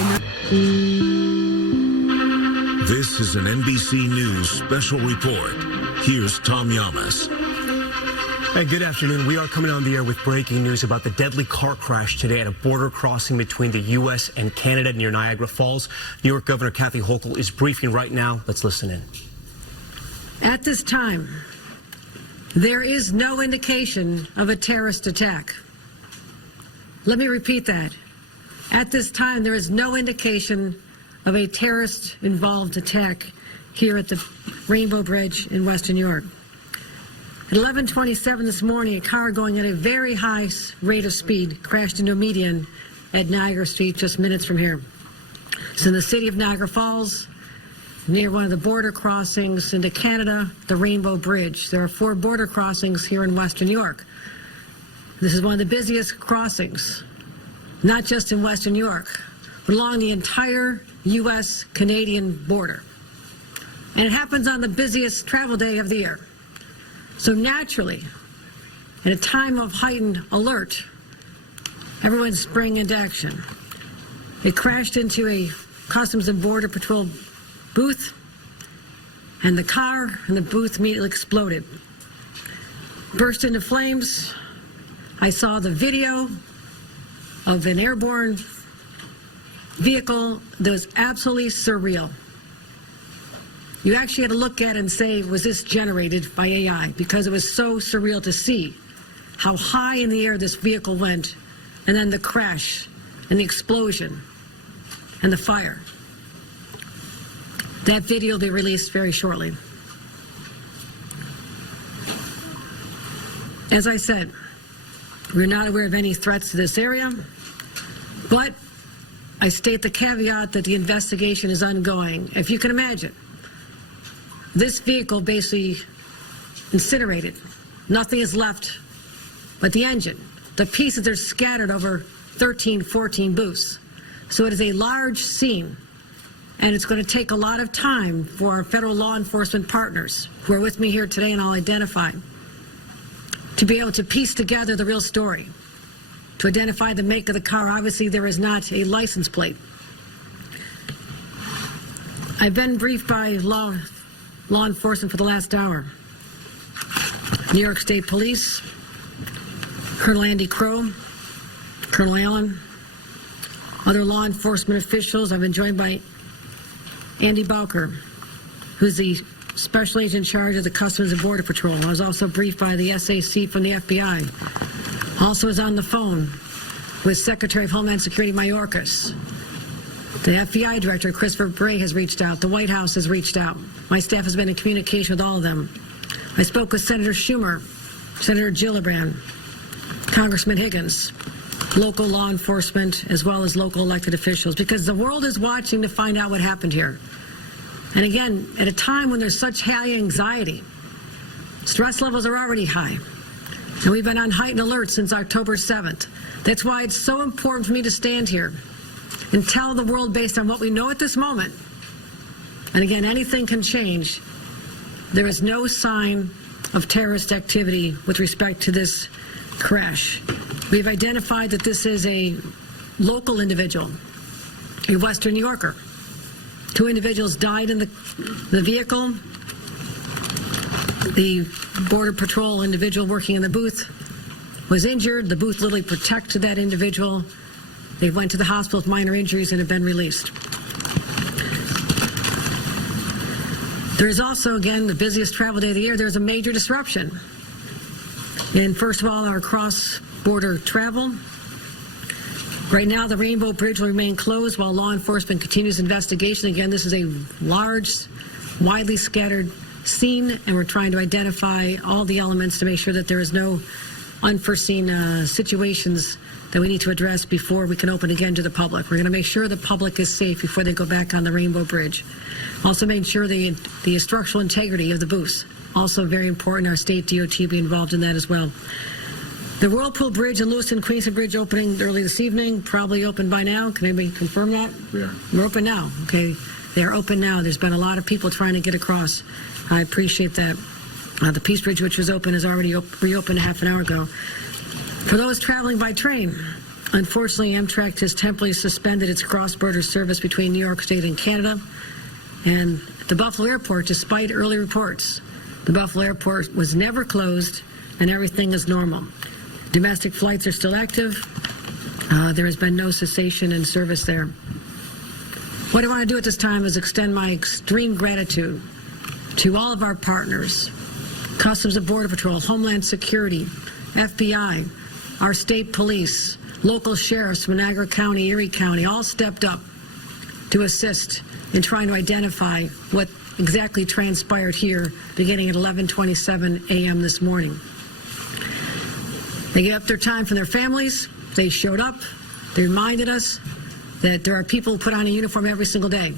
This is an NBC News special report. Here's Tom Yamas. Hey, good afternoon. We are coming on the air with breaking news about the deadly car crash today at a border crossing between the U.S. and Canada near Niagara Falls. New York Governor Kathy Hochul is briefing right now. Let's listen in. At this time, there is no indication of a terrorist attack. Let me repeat that. At this time, there is no indication of a terrorist-involved attack here at the Rainbow Bridge in Western New York. At 11:27 this morning, a car going at a very high rate of speed crashed into a median at Niagara Street just minutes from here. It's in the city of Niagara Falls, near one of the border crossings into Canada, the Rainbow Bridge. There are 4 border crossings here in Western New York. This is one of the busiest crossings, not just in Western New York, but along the entire U.S.-Canadian border. And it happens on the busiest travel day of the year. So naturally, at a time of heightened alert, everyone sprang into action. It crashed into a Customs and Border Patrol booth, and the car and the booth immediately exploded. Burst into flames. I saw the video of an airborne vehicle that was absolutely surreal. You actually had to look at it and say, was this generated by AI? Because it was so surreal to see how high in the air this vehicle went, and then the crash and the explosion and the fire. That video will be released very shortly. As I said, we're not aware of any threats to this area, but I state the caveat that the investigation is ongoing. If you can imagine, this vehicle basically incinerated. Nothing is left but the engine. The pieces are scattered over 13, 14 booths. So it is a large scene, and it's going to take a lot of time for our federal law enforcement partners who are with me here today, and I'll identify, to be able to piece together the real story, to identify the make of the car. Obviously, there is not a license plate. I've been briefed by law enforcement for the last hour. New York State Police, Colonel Andy Crow, Colonel Allen, other law enforcement officials. I've been joined by Andy Bowker, who's the special agent in charge of the Customs and Border Patrol. I was also briefed by the SAC from the FBI. Also is on the phone with Secretary of Homeland Security Mayorkas. The FBI Director, Christopher Bray, has reached out. The White House has reached out. My staff has been in communication with all of them. I spoke with Senator Schumer, Senator Gillibrand, Congressman Higgins, local law enforcement, as well as local elected officials, because the world is watching to find out what happened here. And again, at a time when there's such high anxiety, stress levels are already high. And we've been on heightened alert since October 7th. That's why it's so important for me to stand here and tell the world, based on what we know at this moment, and again, anything can change, there is no sign of terrorist activity with respect to this crash. We've identified that this is a local individual, a Western New Yorker. 2 individuals died in the vehicle. The Border Patrol individual working in the booth was injured. The booth literally protected that individual. They went to the hospital with minor injuries and have been released. There is also, again, the busiest travel day of the year. There's a major disruption in, first of all, our cross-border travel. Right now, the Rainbow Bridge will remain closed while law enforcement continues investigation. Again, this is a large, widely scattered scene, and we're trying to identify all the elements to make sure that there is no unforeseen situations that we need to address before we can open again to the public. We're going to make sure the public is safe before they go back on the Rainbow Bridge. Also make sure the structural integrity of the booths. Also very important, our state DOT be involved in that as well. The Whirlpool Bridge and Lewiston Queenston Bridge opening early this evening, probably open by now. Can anybody confirm that? Yeah. We're open now, okay? They're open now. There's been a lot of people trying to get across. I appreciate that. The Peace Bridge, which was open, is already reopened a half an hour ago. For those traveling by train, Unfortunately, Amtrak has temporarily suspended its cross-border service between New York State and Canada. And the Buffalo Airport, despite early reports, the Buffalo Airport was never closed and everything is normal. Domestic flights are still active. There has been no cessation in service there. What I want to do at this time is extend my extreme gratitude to all of our partners, Customs and Border Patrol, Homeland Security, FBI, our state police, local sheriffs from Niagara County, Erie County, all stepped up to assist in trying to identify what exactly transpired here beginning at 11:27 a.m. this morning. They gave up their time from their families. They showed up. They reminded us that there are people who put on a uniform every single day,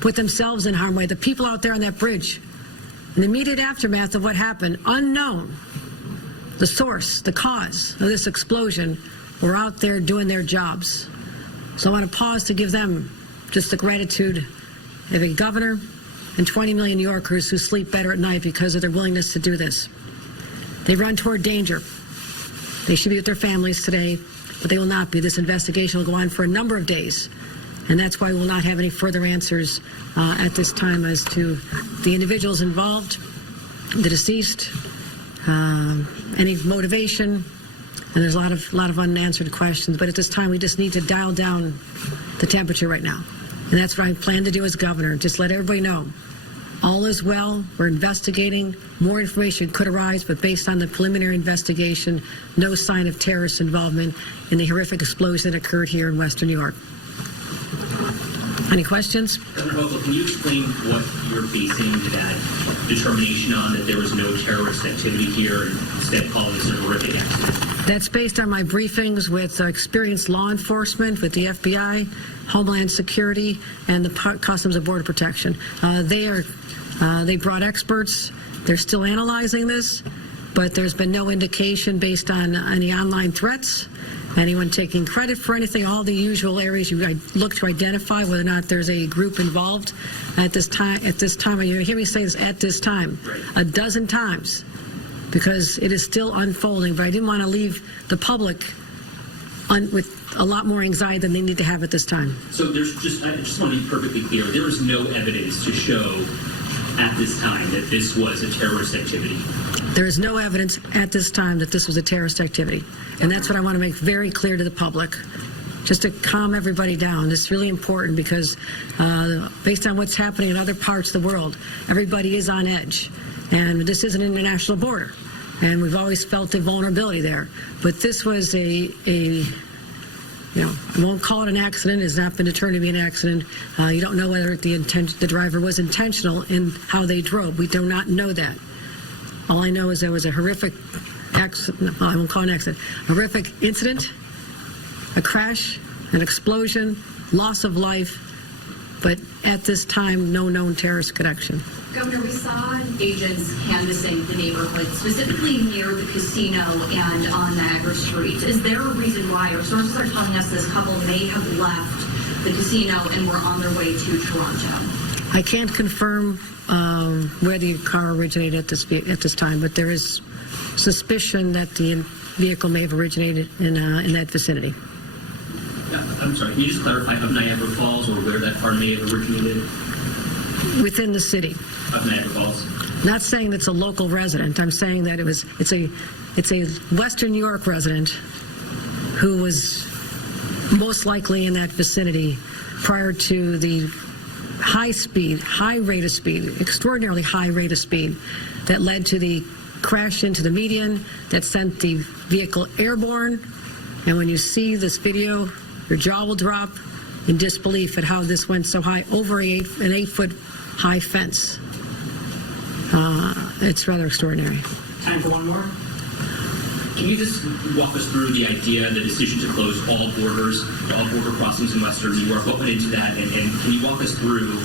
put themselves in harm's way. The people out there on that bridge, in the immediate aftermath of what happened, unknown, the source, the cause of this explosion, were out there doing their jobs. So I want to pause to give them just the gratitude of a governor and 20 million New Yorkers who sleep better at night because of their willingness to do this. They run toward danger. They should be with their families today, but they will not be. This investigation will go on for a number of days, and that's why we will not have any further answers at this time as to the individuals involved, the deceased, any motivation, and there's a lot of unanswered questions. But at this time, we just need to dial down the temperature right now, and that's what I plan to do as governor. Just let everybody know all is well. We're investigating. More information could arise, but based on the preliminary investigation, no sign of terrorist involvement in the horrific explosion that occurred here in Western New York. Any questions? Governor Hochul, can you explain what you're basing that determination on, that there was no terrorist activity here, and instead calling this a horrific accident? That's based on my briefings with experienced law enforcement, with the FBI, Homeland Security, and the Customs and Border Protection. They brought experts. They're still analyzing this, but there's been no indication based on any online threats, anyone taking credit for anything, all the usual areas you look to identify whether or not there's a group involved. At this time, you hear me say this at this time, a dozen times, because it is still unfolding, but I didn't want to leave the public with a lot more anxiety than they need to have at this time. So I just want to be perfectly clear, there is no evidence to show at this time that this was a terrorist activity? There is no evidence at this time that this was a terrorist activity. And that's what I want to make very clear to the public, just to calm everybody down. This is really important because based on what's happening in other parts of the world, everybody is on edge. And this is an international border. And we've always felt the vulnerability there. But this was I won't call it an accident. It has not been determined to be an accident. You don't know whether the driver was intentional in how they drove. We do not know that. All I know is there was a horrific accident. Well, I won't call it an accident. Horrific incident, a crash, an explosion, loss of life. But at this time, no known terrorist connection. Governor, we saw agents canvassing the neighborhood, specifically near the casino and on Niagara Street. Is there a reason why? Our sources are telling us this couple may have left the casino and were on their way to Toronto. I can't confirm where the car originated at this time, but there is suspicion that the vehicle may have originated in that vicinity. I'm sorry, can you just clarify of Niagara Falls or where that car may have originated? Within the city. Of Niagara Falls? Not saying that's a local resident. I'm saying that it's a Western New York resident who was most likely in that vicinity prior to the high rate of speed, extraordinarily high rate of speed that led to the crash into the median that sent the vehicle airborne. And when you see this video, your jaw will drop in disbelief at how this went so high, over an 8-foot high fence. It's rather extraordinary. Time for one more. Can you just walk us through the idea, the decision to close all border crossings in Western New York? What went into that, and can you walk us through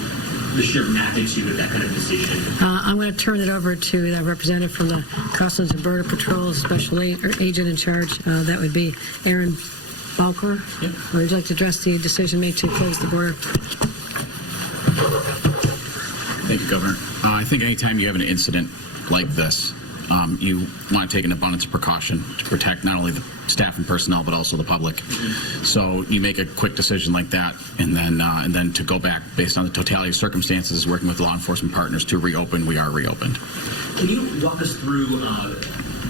the sheer magnitude of that kind of decision? I'm going to turn it over to the representative from the Customs and Border Patrol, special agent in charge. That would be Aaron Balker. Yep. Would you like to address the decision made to close the border? Thank you, Governor. I think anytime you have an incident like this, you want to take an abundance of precaution to protect not only the staff and personnel but also the public. So you make a quick decision like that, and then to go back based on the totality of circumstances, working with law enforcement partners to reopen. We are reopened. Can you walk us through?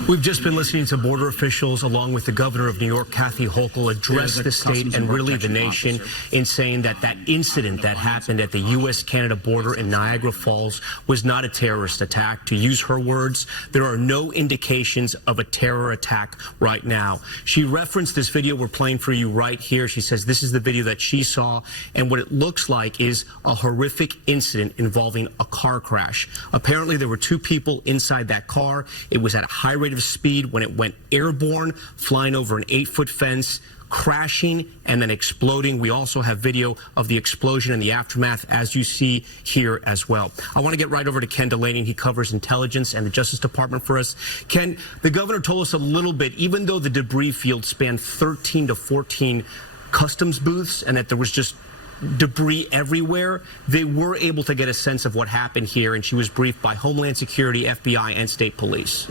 We've just been listening to border officials, along with the governor of New York, Kathy Hochul, address the state and really the nation in saying that that incident that happened at the U.S.-Canada border in Niagara Falls was not a terrorist attack. To use her words, there are no indications of a terror attack right now. She referenced this video we're playing for you right here. She says this is the video that she saw, and what it looks like is a horrific incident involving a car crash. Apparently, there were two people inside that car. It was at a high rate of speed when it went airborne, flying over an 8-foot fence, crashing, and then exploding. We also have video of the explosion and the aftermath, as you see here as well. I want to get right over to Ken Delaney. He covers intelligence and the Justice Department for us. Ken, the governor told us a little bit, even though the debris field spanned 13 to 14 customs booths and that there was just debris everywhere, they were able to get a sense of what happened here, and she was briefed by Homeland Security, FBI, and state police.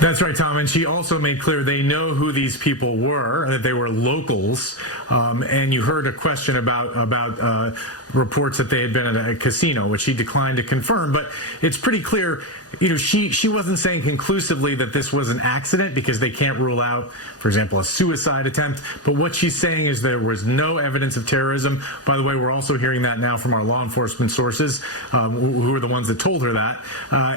That's right, Tom. And she also made clear they know who these people were, that they were locals. And you heard a question about reports that they had been at a casino, which she declined to confirm. But it's pretty clear, you know, she wasn't saying conclusively that this was an accident because they can't rule out, for example, a suicide attempt. But what she's saying is there was no evidence of terrorism. By the way, we're also hearing that now from our law enforcement sources, who are the ones that told her that,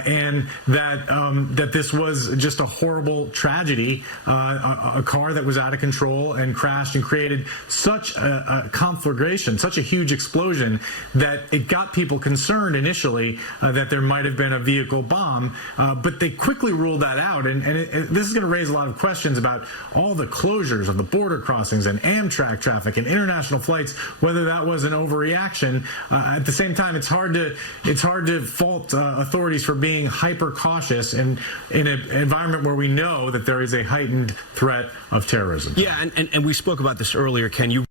and that this was just a horrible tragedy, a car that was out of control and crashed and created such a conflagration, such a huge explosion that it got people concerned initially that there might have been a vehicle bomb, but they quickly ruled that out. And this is going to raise a lot of questions about all the closures of the border crossings and Amtrak traffic and international flights, whether that was an overreaction. At the same time, it's hard to fault authorities for being hyper cautious in an environment where we know that there is a heightened threat of terrorism. Yeah, and we spoke about this earlier, Ken. You